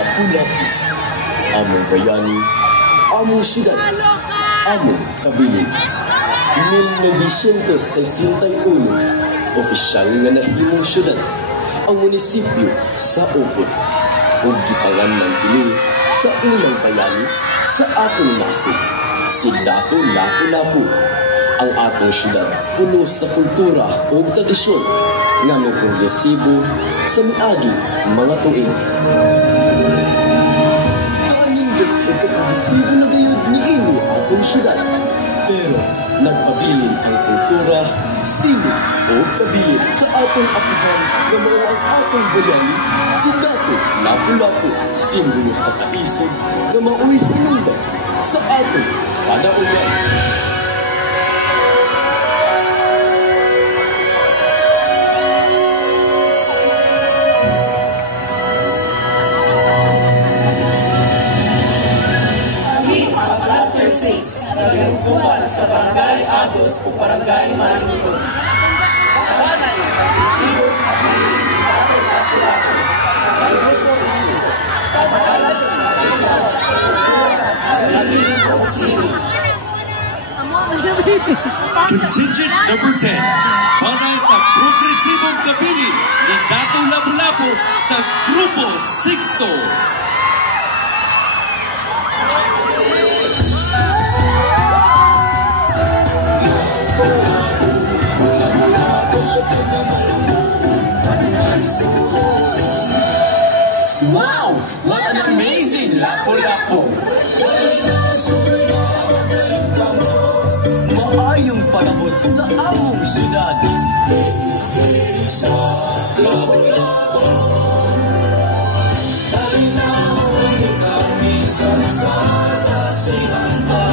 Lapu-Lapu, among bayani, among syudad, among kabilin. 1961, opisyal nga nahimong syudad ang munisipyo sa Upod. Ug gipangalan kini sa unang bayani sa atong nasod, si Dato Lapu-Lapu. Ang atong syudad puno sa kultura o tradisyon nga may progresibo sa miaging mga tuig. Kanindot o progresibo na gayon niini atong syudad. Pero nagpabilin ang kultura, sining o kabilin sa atong apuhan na mga ang atong bayani, si Dato Lapu-Lapu, simbolo sa kaisog na mao'y hinundan sa atong panaunan. Nagtungtuban sa Barangay Agos o Barangay Marinito. Kabanan sa Presido at Maling Dato Lapu-Lapu sa Grupo Isu. Kabatalan sa Presido at Maling Sini. Contingent number 10, para sa progresibong kabilin ni Dato Lapu-Lapu sa Grupo Sixto. Wow! What an amazing Lapu-Lapu! Maayong panabot sa among syudad. Sa Lapu-Lapu, talinawin ni kami sa sihanta.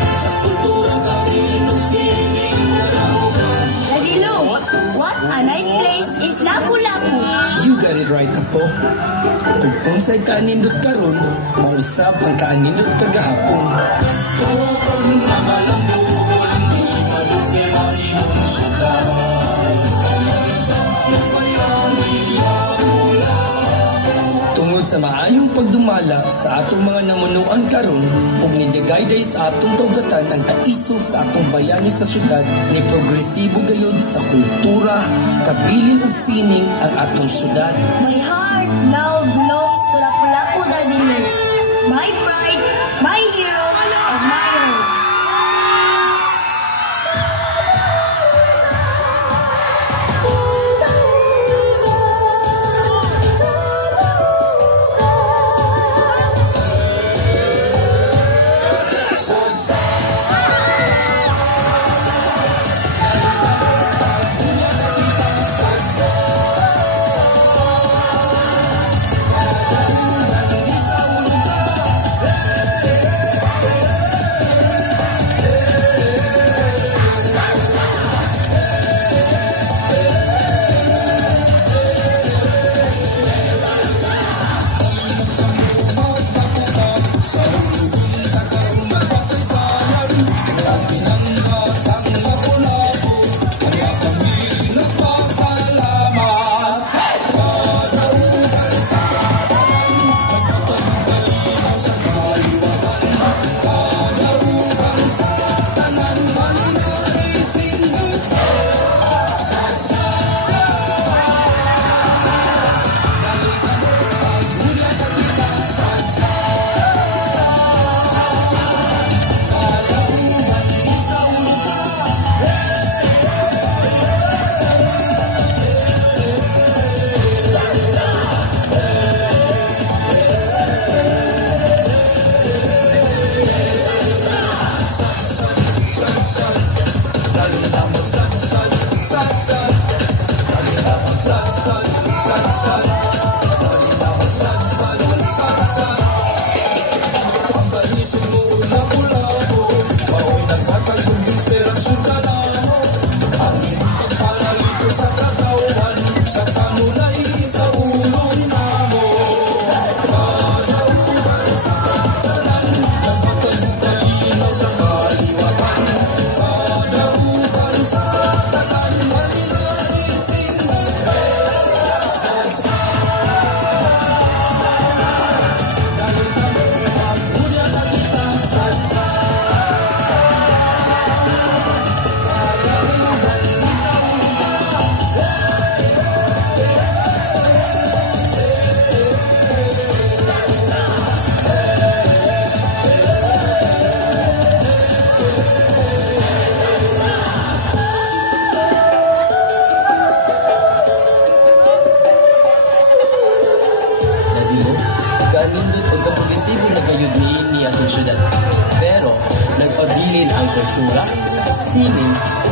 Sa kultura kami nung sining madahugan. Dadilo, what a nice place is Lapu-Lapu. You got it right, Apo. Kung unsay kaanindot karon, mausap ang kaanindot kagahapon. Tungod sa maayong pagdumala sa atong mga namunuan karon ug nidagayday sa atong tugatan ang kaisog sa atong bayani sa syudad ni progresibo gayud sa kultura, kabilin ug sining ang atong syudad. My heart now belongs to Lapu-Lapu, Dadilo. My pride, my hero, and my hope.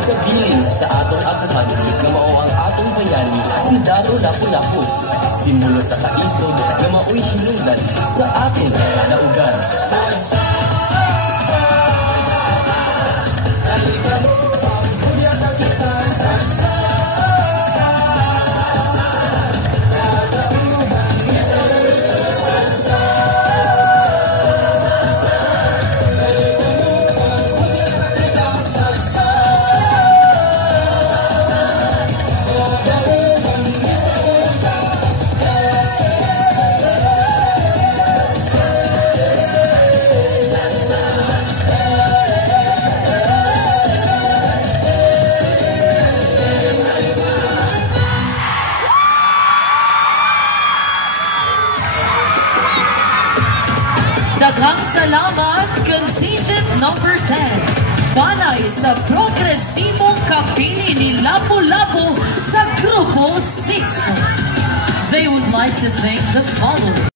magkabilin sa atong agahan nga mao ang atong bayani si Dato Lapu-Lapu. Simbolo sa kaisog nga mao'y hinungdan sa atong kalaugan. Daghang salamat, contingent number 10. Banay sa progresibong kapili ni Lapu-Lapu sa Grupo 6. They would like to thank the following.